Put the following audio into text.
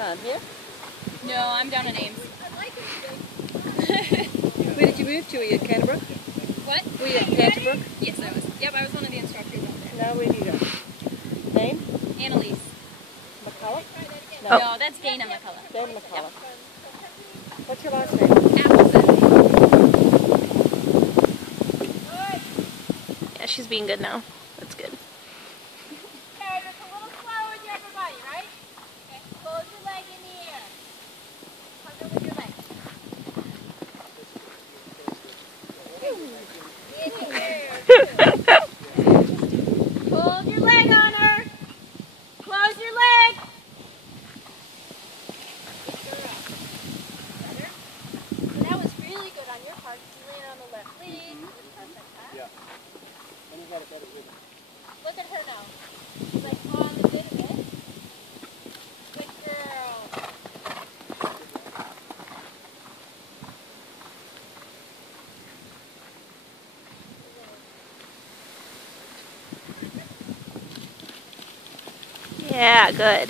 time? Here? No, I'm down in Ames. Where did you move to? Were you at Canterbury? What? Were you at Canterbury? Yes, I was. Yep, I was one of the instructors out there. No, where did you go? Name? Annalise. McCullough? No, that's Dana McCullough. Dana McCullough. Yep. What's your last name? Appleton. Yeah, she's being good now. That's good. Okay, just a little slower with your upper body, right? Okay. Close your leg in the air. Hover with your leg. In the air. Hold your leg on her. Close your leg. Better. So that was really good on your part. You landed on the left leg. Perfect, huh? Yeah. And you got a better rhythm. Look at her now. She's like on the bit of it. Good girl. Yeah, good.